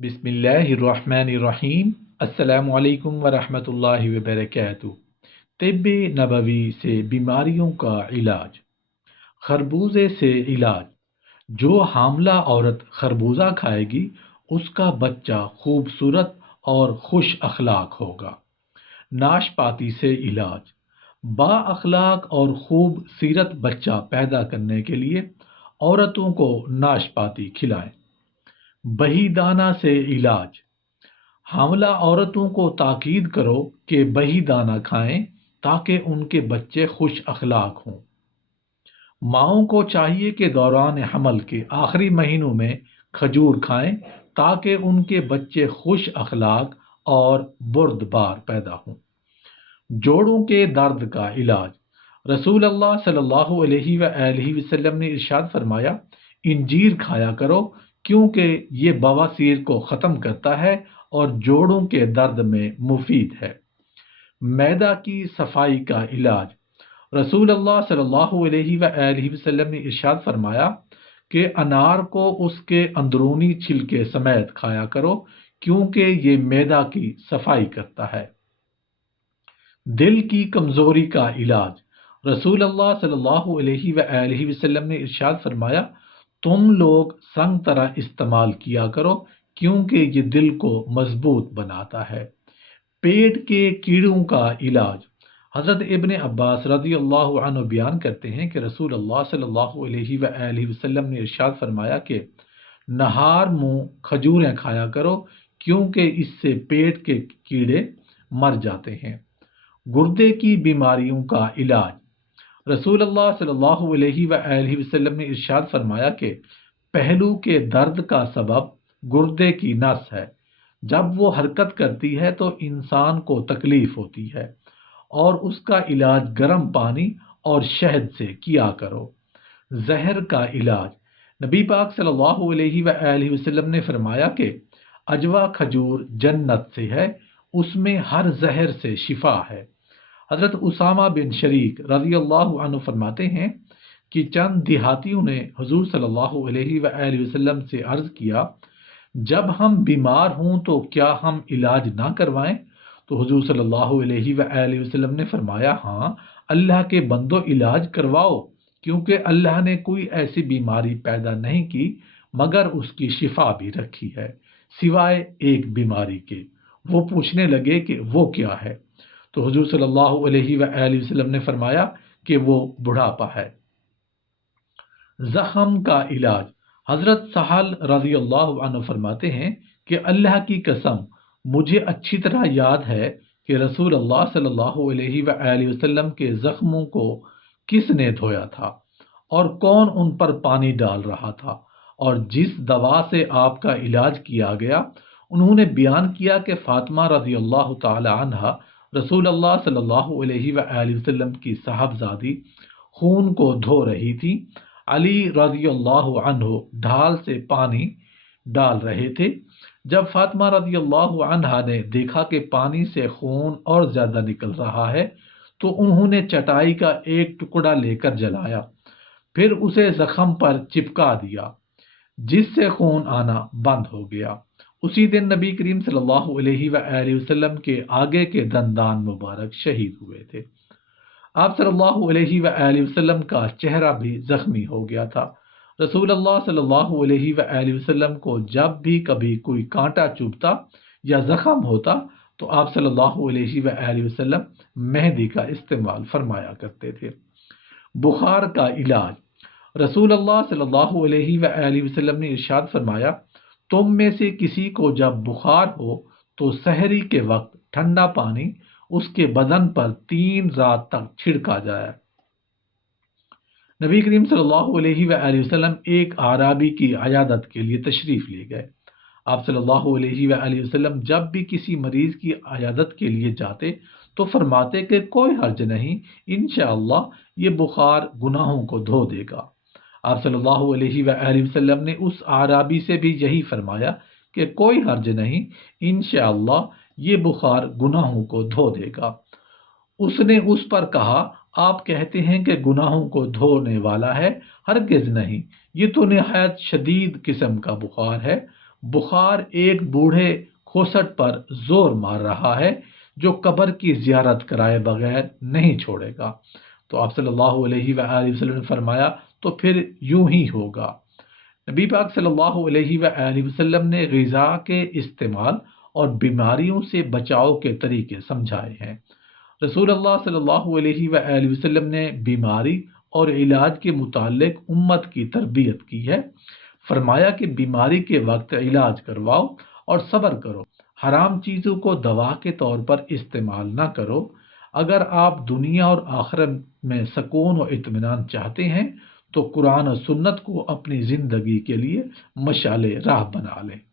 بسم اللہ الرحمن الرحیم۔ السلام علیکم ورحمۃ اللہ وبرکاتہ۔ طب نبوی سے بیماریوں کا علاج۔ خربوزے سے علاج۔ جو حاملہ عورت خربوزہ کھائے گی اس کا بچہ خوبصورت اور خوش اخلاق ہوگا۔ ناشپاتی سے علاج۔ با اخلاق اور خوب سیرت بچہ پیدا کرنے کے لیے عورتوں کو ناشپاتی کھلائیں۔ بہی دانہ سے علاج۔ حاملہ عورتوں کو تاکید کرو کہ بہی دانہ کھائیں تاکہ ان کے بچے خوش اخلاق ہوں۔ ماؤں کو چاہیے کہ دوران حمل کے آخری مہینوں میں کھجور کھائیں تاکہ ان کے بچے خوش اخلاق اور بردبار پیدا ہوں۔ جوڑوں کے درد کا علاج۔ رسول اللہ صلی اللہ علیہ وآلہ وسلم نے ارشاد فرمایا، انجیر کھایا کرو کیونکہ یہ بواسیر کو ختم کرتا ہے اور جوڑوں کے درد میں مفید ہے۔ معدہ کی صفائی کا علاج۔ رسول اللہ صلی اللہ علیہ وآلہ وسلم نے ارشاد فرمایا کہ انار کو اس کے اندرونی چھلکے سمیت کھایا کرو کیونکہ یہ معدہ کی صفائی کرتا ہے۔ دل کی کمزوری کا علاج۔ رسول اللہ صلی اللہ علیہ وآلہ وسلم نے ارشاد فرمایا، تم لوگ سنگ طرح استعمال کیا کرو کیونکہ یہ دل کو مضبوط بناتا ہے۔ پیٹ کے کیڑوں کا علاج۔ حضرت ابن عباس رضی اللہ عنہ بیان کرتے ہیں کہ رسول اللہ صلی اللہ علیہ وآلہ وسلم نے ارشاد فرمایا کہ نہار منہ کھجوریں کھایا کرو کیونکہ اس سے پیٹ کے کیڑے مر جاتے ہیں۔ گردے کی بیماریوں کا علاج۔ رسول اللہ صلی اللہ علیہ وآلہ وسلم نے ارشاد فرمایا کہ پہلو کے درد کا سبب گردے کی نس ہے۔ جب وہ حرکت کرتی ہے تو انسان کو تکلیف ہوتی ہے اور اس کا علاج گرم پانی اور شہد سے کیا کرو۔ زہر کا علاج۔ نبی پاک صلی اللہ علیہ وآلہ وسلم نے فرمایا کہ عجوا کھجور جنت سے ہے، اس میں ہر زہر سے شفا ہے۔ حضرت اسامہ بن شریک رضی اللہ عنہ فرماتے ہیں کہ چند دیہاتیوں نے حضور صلی اللہ علیہ وآلہ وسلم سے عرض کیا، جب ہم بیمار ہوں تو کیا ہم علاج نہ کروائیں؟ تو حضور صلی اللہ علیہ وآلہ وسلم نے فرمایا، ہاں اللہ کے بندو علاج کرواؤ کیونکہ اللہ نے کوئی ایسی بیماری پیدا نہیں کی مگر اس کی شفا بھی رکھی ہے سوائے ایک بیماری کے۔ وہ پوچھنے لگے کہ وہ کیا ہے؟ تو حضور صلی اللہ علیہ وآلہ وسلم نے فرمایا کہ وہ بڑھاپا ہے۔ زخم کا علاج۔ حضرت سہل رضی اللہ عنہ فرماتے ہیں کہ اللہ کی قسم مجھے اچھی طرح یاد ہے کہ رسول اللہ صلی اللہ علیہ وآلہ وسلم کے زخموں کو کس نے دھویا تھا اور کون ان پر پانی ڈال رہا تھا، اور جس دوا سے آپ کا علاج کیا گیا انہوں نے بیان کیا کہ فاطمہ رضی اللہ تعالی عنہا رسول اللہ صلی اللہ علیہ وآلہ وسلم کی صاحبزادی خون کو دھو رہی تھی، علی رضی اللہ عنہ ڈھال سے پانی ڈال رہے تھے۔ جب فاطمہ رضی اللہ عنہا نے دیکھا کہ پانی سے خون اور زیادہ نکل رہا ہے تو انہوں نے چٹائی کا ایک ٹکڑا لے کر جلایا، پھر اسے زخم پر چپکا دیا جس سے خون آنا بند ہو گیا۔ اسی دن نبی کریم صلی اللہ علیہ وآلہ وسلم کے آگے کے دندان مبارک شہید ہوئے تھے۔ آپ صلی اللہ علیہ وآلہ وسلم کا چہرہ بھی زخمی ہو گیا تھا۔ رسول اللہ صلی اللہ علیہ وآلہ وسلم کو جب بھی کبھی کوئی کانٹا چبھتا یا زخم ہوتا تو آپ صلی اللہ علیہ وآلہ وسلم مہندی کا استعمال فرمایا کرتے تھے۔ بخار کا علاج۔ رسول اللہ صلی اللہ علیہ وآلہ وسلم نے ارشاد فرمایا، تم میں سے کسی کو جب بخار ہو تو سحری کے وقت ٹھنڈا پانی اس کے بدن پر 3 رات تک چھڑکا جائے۔ نبی کریم صلی اللہ علیہ وآلہ وسلم ایک اعرابی کی عیادت کے لیے تشریف لے گئے۔ آپ صلی اللہ علیہ وآلہ وسلم جب بھی کسی مریض کی عیادت کے لیے جاتے تو فرماتے کہ کوئی حرج نہیں، انشاءاللہ یہ بخار گناہوں کو دھو دے گا۔ آپ صلی اللہ علیہ وآلہ وسلم نے اس اعرابی سے بھی یہی فرمایا کہ کوئی حرج نہیں، انشاءاللہ یہ بخار گناہوں کو دھو دے گا۔ اس نے اس پر کہا، آپ کہتے ہیں کہ گناہوں کو دھونے والا ہے، ہرگز نہیں، یہ تو نہایت شدید قسم کا بخار ہے، بخار ایک بوڑھے کھوسٹ پر زور مار رہا ہے جو قبر کی زیارت کرائے بغیر نہیں چھوڑے گا۔ تو آپ صلی اللہ علیہ وآلہ وسلم نے فرمایا تو پھر یوں ہی ہوگا۔ نبی پاک صلی اللہ علیہ وآلہ وسلم نے غذا کے استعمال اور بیماریوں سے بچاؤ کے طریقے سمجھائے ہیں۔ رسول اللہ صلی اللہ علیہ وآلہ وسلم نے بیماری اور علاج کے متعلق امت کی تربیت کی ہے۔ فرمایا کہ بیماری کے وقت علاج کرواؤ اور صبر کرو، حرام چیزوں کو دوا کے طور پر استعمال نہ کرو۔ اگر آپ دنیا اور آخرت میں سکون و اطمینان چاہتے ہیں تو قرآن و سنت کو اپنی زندگی کے لیے مشعل راہ بنا لیں۔